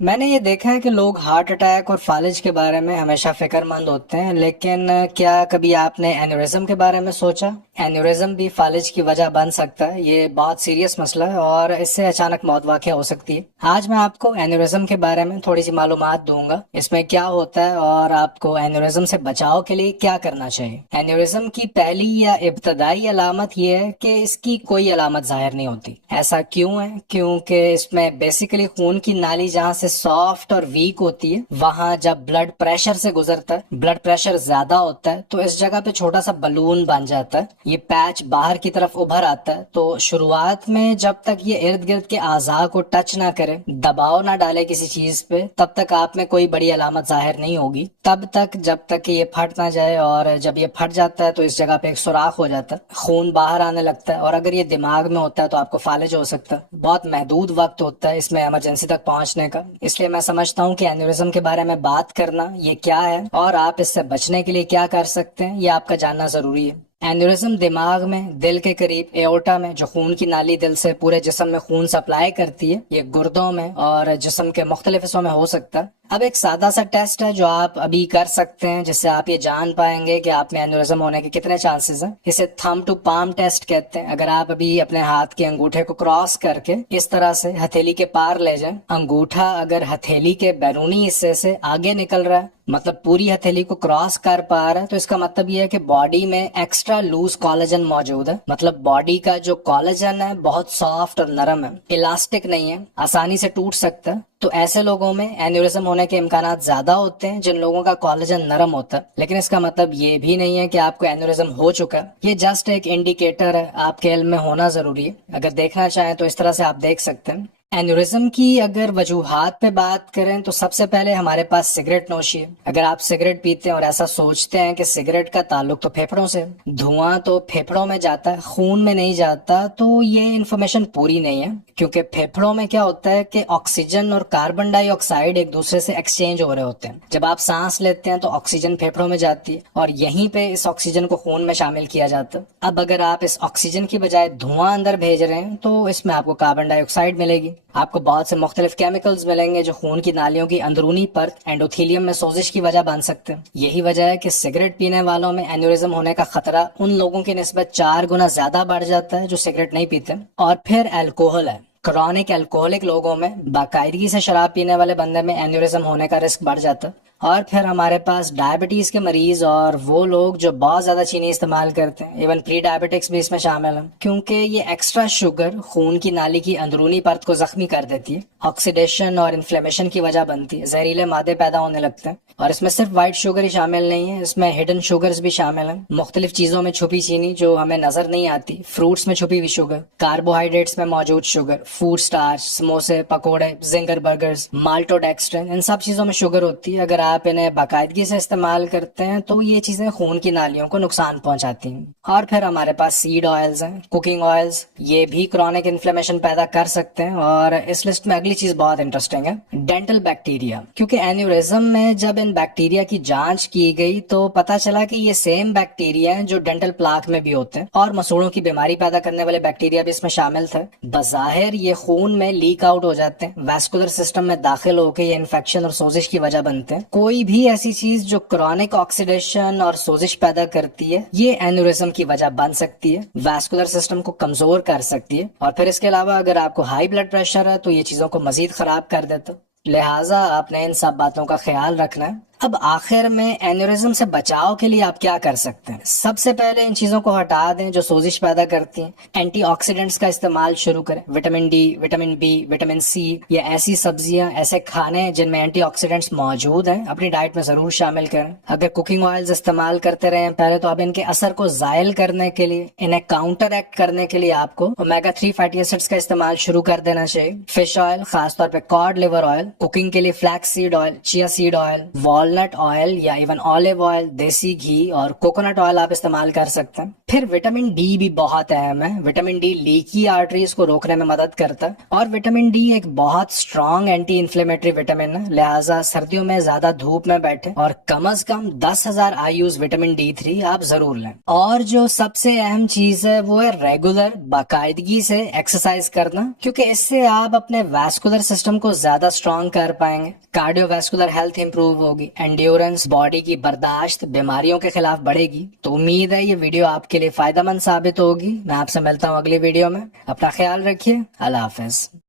میں نے یہ دیکھا ہے کہ لوگ ہارٹ اٹیک اور فالج کے بارے میں ہمیشہ فکر مند ہوتے ہیں، لیکن کیا کبھی آپ نے اینیورزم کے بارے میں سوچا؟ اینیورزم بھی فالج کی وجہ بن سکتا ہے۔ یہ بہت سیریس مسئلہ ہے اور اس سے اچانک موت واقع ہو سکتی ہے۔ آج میں آپ کو اینیورزم کے بارے میں تھوڑی سی معلومات دوں گا، اس میں کیا ہوتا ہے اور آپ کو اینیورزم سے بچاؤ کے لیے کیا کرنا چاہیے۔ اینیورزم کی پہلی یا ابتدائی علامت یہ ہے کہ اس کی کوئی علامت ظاہر نہیں ہوتی۔ ایسا کیوں ہے؟ کیونکہ اس میں بیسیکلی خون کی نالی جہاں سے سافٹ اور ویک ہوتی ہے، وہاں جب بلڈ پریشر سے گزرتا ہے، بلڈ پریشر زیادہ ہوتا ہے تو اس جگہ پہ چھوٹا سا بلون بن جاتا ہے، یہ پیچ باہر کی طرف ابھر آتا ہے۔ تو شروعات میں جب تک یہ ارد گرد کے اعضاء کو ٹچ نہ کرے، دباؤ نہ ڈالے کسی چیز پہ، تب تک آپ میں کوئی بڑی علامت ظاہر نہیں ہوگی، تب تک جب تک کہ یہ پھٹ نہ جائے۔ اور جب یہ پھٹ جاتا ہے تو اس جگہ پہ ایک سوراخ ہو جاتا ہے، خون باہر آنے لگتا ہے، اور اگر یہ دماغ میں ہوتا ہے تو آپ کو فالج ہو سکتا ہے۔ بہت محدود وقت ہوتا ہے اس میں ایمرجنسی تک پہنچنے کا، اس لیے میں سمجھتا ہوں کہ اینیورزم کے بارے میں بات کرنا یہ کیا ہے اور آپ اس سے بچنے کے لیے کیا کر سکتے ہیں، یہ آپ کا جاننا ضروری ہے۔ اینیورزم دماغ میں دل کے قریب ایورٹا میں، جو خون کی نالی دل سے پورے جسم میں خون سپلائی کرتی ہے، یہ گردوں میں اور جسم کے مختلف حصوں میں ہو سکتا ہے۔ اب ایک سادہ سا ٹیسٹ ہے جو آپ ابھی کر سکتے ہیں، جس سے آپ یہ جان پائیں گے کہ آپ میں اینیورزم ہونے کے کتنے چانسز ہیں۔ اسے تھم ٹو پام ٹیسٹ کہتے ہیں۔ اگر آپ ابھی اپنے ہاتھ کے انگوٹھے کو کراس کر کے اس طرح سے ہتھیلی کے پار لے جائیں، انگوٹھا اگر ہتھیلی کے بیرونی حصے سے آگے نکل رہا ہے، مطلب پوری ہتھیلی کو کراس کر پا رہا ہے، تو اس کا مطلب یہ ہے کہ باڈی میں ایکسٹرا لوز کولیجن موجود ہے۔ مطلب باڈی کا جو کولیجن ہے بہت سافٹ اور نرم ہے، الاسٹک نہیں ہے، آسانی سے ٹوٹ سکتا ہے۔ تو ایسے لوگوں میں اینیورزم ہونے کے امکانات زیادہ ہوتے ہیں جن لوگوں کا کولیجن نرم ہوتا ہے، لیکن اس کا مطلب یہ بھی نہیں ہے کہ آپ کو اینیورزم ہو چکا ہے۔ یہ جسٹ ایک انڈیکیٹر ہے، آپ کے علم میں ہونا ضروری ہے۔ اگر دیکھنا چاہیں تو اس طرح سے آپ دیکھ سکتے ہیں۔ اینیورزم کی اگر وجوہات پہ بات کریں تو سب سے پہلے ہمارے پاس سگریٹ نوشی ہے۔ اگر آپ سگریٹ پیتے ہیں اور ایسا سوچتے ہیں کہ سگریٹ کا تعلق تو پھیپھڑوں سے، دھواں تو پھیپھڑوں میں جاتا ہے، خون میں نہیں جاتا، تو یہ انفارمیشن پوری نہیں ہے، کیونکہ پھیپھڑوں میں کیا ہوتا ہے کہ آکسیجن اور کاربن ڈائی آکسائڈ ایک دوسرے سے ایکسچینج ہو رہے ہوتے ہیں۔ جب آپ سانس لیتے ہیں تو آکسیجن پھیپھڑوں میں جاتی ہے اور یہیں پہ اس آکسیجن کو خون میں شامل کیا جاتا ہے۔ اب اگر آپ اس آکسیجن کی بجائے دھواں اندر بھیج رہے ہیں تو اس میں آپ کو کاربن ڈائی آکسائڈ ملے گی، آپ کو بہت سے مختلف کیمیکلز ملیں گے جو خون کی نالیوں کی اندرونی پرت اینڈوتھیلیم میں سوزش کی وجہ بن سکتے ہیں۔ یہی وجہ ہے کہ سگریٹ پینے والوں میں اینیورزم ہونے کا خطرہ ان لوگوں کی نسبت 4 گنا زیادہ بڑھ جاتا ہے جو سگریٹ نہیں پیتے۔ اور پھر الکوہل ہے۔ کرونک الکوہلک لوگوں میں، باقاعدگی سے شراب پینے والے بندے میں اینیورزم ہونے کا رسک بڑھ جاتا ہے۔ اور پھر ہمارے پاس ڈائبٹیز کے مریض اور وہ لوگ جو بہت زیادہ چینی استعمال کرتے ہیں، ایون پری ڈائبٹکس بھی اس میں شامل ہیں، کیونکہ یہ ایکسٹرا شوگر خون کی نالی کی اندرونی پرت کو زخمی کر دیتی ہے، آکسیڈیشن اور انفلیمیشن کی وجہ بنتی ہے، زہریلے مادے پیدا ہونے لگتے ہیں۔ اور اس میں صرف وائٹ شوگر ہی شامل نہیں ہے، اس میں ہڈن شوگرز بھی شامل ہیں، مختلف چیزوں میں چھپی چینی جو ہمیں نظر نہیں آتی، فروٹس میں چھپی ہوئی شوگر، کاربوہائیڈریٹس میں موجود شوگر، فوڈ سٹارچ، سموسے، پکوڑے، زنگر برگرز، مالٹوڈیکسٹرن، ان سب چیزوں میں شوگر ہوتی ہے۔ اگر آپ انہیں باقاعدگی سے استعمال کرتے ہیں تو یہ چیزیں خون کی نالیوں کو نقصان پہنچاتی ہیں۔ اور پھر ہمارے پاس سیڈ آئلز ہیں، کوکنگ آئلز، یہ بھی کرونک انفلیمیشن پیدا کر سکتے ہیں۔ اور اس لسٹ میں اگلی چیز بہت انٹرسٹنگ ہے، ڈینٹل بیکٹیریا، کیونکہ اینیورزم میں جب ان بیکٹیریا کی جانچ کی گئی تو پتا چلا کہ یہ سیم بیکٹیریا ہیں جو ڈینٹل پلاک میں بھی ہوتے ہیں، اور مسوڑوں کی بیماری پیدا کرنے والے بیکٹیریا بھی اس میں شامل تھے۔ بظاہر یہ خون میں لیک آؤٹ ہو جاتے ہیں، ویسکولر سسٹم میں داخل ہو کے یہ انفیکشن اور سوزش کی وجہ بنتے ہیں۔ کوئی بھی ایسی چیز جو کرونک آکسیڈیشن اور سوزش پیدا کرتی ہے، یہ اینیورزم کی وجہ بن سکتی ہے، ویسکولر سسٹم کو کمزور کر سکتی ہے۔ اور پھر اس کے علاوہ اگر آپ کو ہائی بلڈ پریشر ہے تو یہ چیزوں کو مزید خراب کر دیتا، لہٰذا آپ نے ان سب باتوں کا خیال رکھنا ہے۔ اب آخر میں اینیورزم سے بچاؤ کے لیے آپ کیا کر سکتے ہیں؟ سب سے پہلے ان چیزوں کو ہٹا دیں جو سوزش پیدا کرتی ہیں، اینٹی آکسیڈنٹس کا استعمال شروع کریں، vitamin D, vitamin B, vitamin C, یا ایسی سبزیاں، ایسے کھانے جن میں اینٹی آکسیڈنٹس موجود ہیں اپنی ڈائٹ میں ضرور شامل کریں۔ اگر کوکنگ آئلز استعمال کرتے رہیں پہلے تو اب ان کے اثر کو زائل کرنے کے لیے، انہیں کاؤنٹر ایکٹ کرنے کے لیے آپ کو اومیگا 3 فیٹی ایسڈز کا استعمال شروع کر دینا چاہیے۔ فش آئل، خاص طور پہ کارڈ لیور آئل، کوکنگ کے لیے flax seed oil, chia seed oil, walnut oil یا ایون آلیو آئل، دیسی گھی اور کوکونٹ آئل آپ استعمال کر سکتے ہیں۔ پھر وٹامن ڈی بھی بہت اہم ہے. وٹامن ڈی لیکی آرٹریز کو روکنے میں مدد کرتا ہے, اور وٹامن ڈی ایک بہت اسٹرانگ اینٹی انفلیمیٹری وٹامن ہے. لہٰذا سردیوں میں زیادہ دھوپ میں بیٹھے اور کم از کم 10,000 IU's وٹامن D3 آپ ضرور لیں. اور جو سب سے اہم چیز ہے وہ ہے ریگولر باقاعدگی سے ایکسرسائز کرنا, کیونکہ اس سے آپ اپنے ویسکولر سسٹم کو زیادہ اسٹرانگ کر پائیں گے, کارڈیو ویسکولر ہیلتھ امپروو ہوگی, انڈیورنس باڈی کی برداشت بیماریوں کے خلاف بڑھے گی. تو امید ہے یہ ویڈیو آپ کے لیے فائدہ مند ثابت ہوگی. میں آپ سے ملتا ہوں اگلی ویڈیو میں. اپنا خیال رکھیے. اللہ حافظ.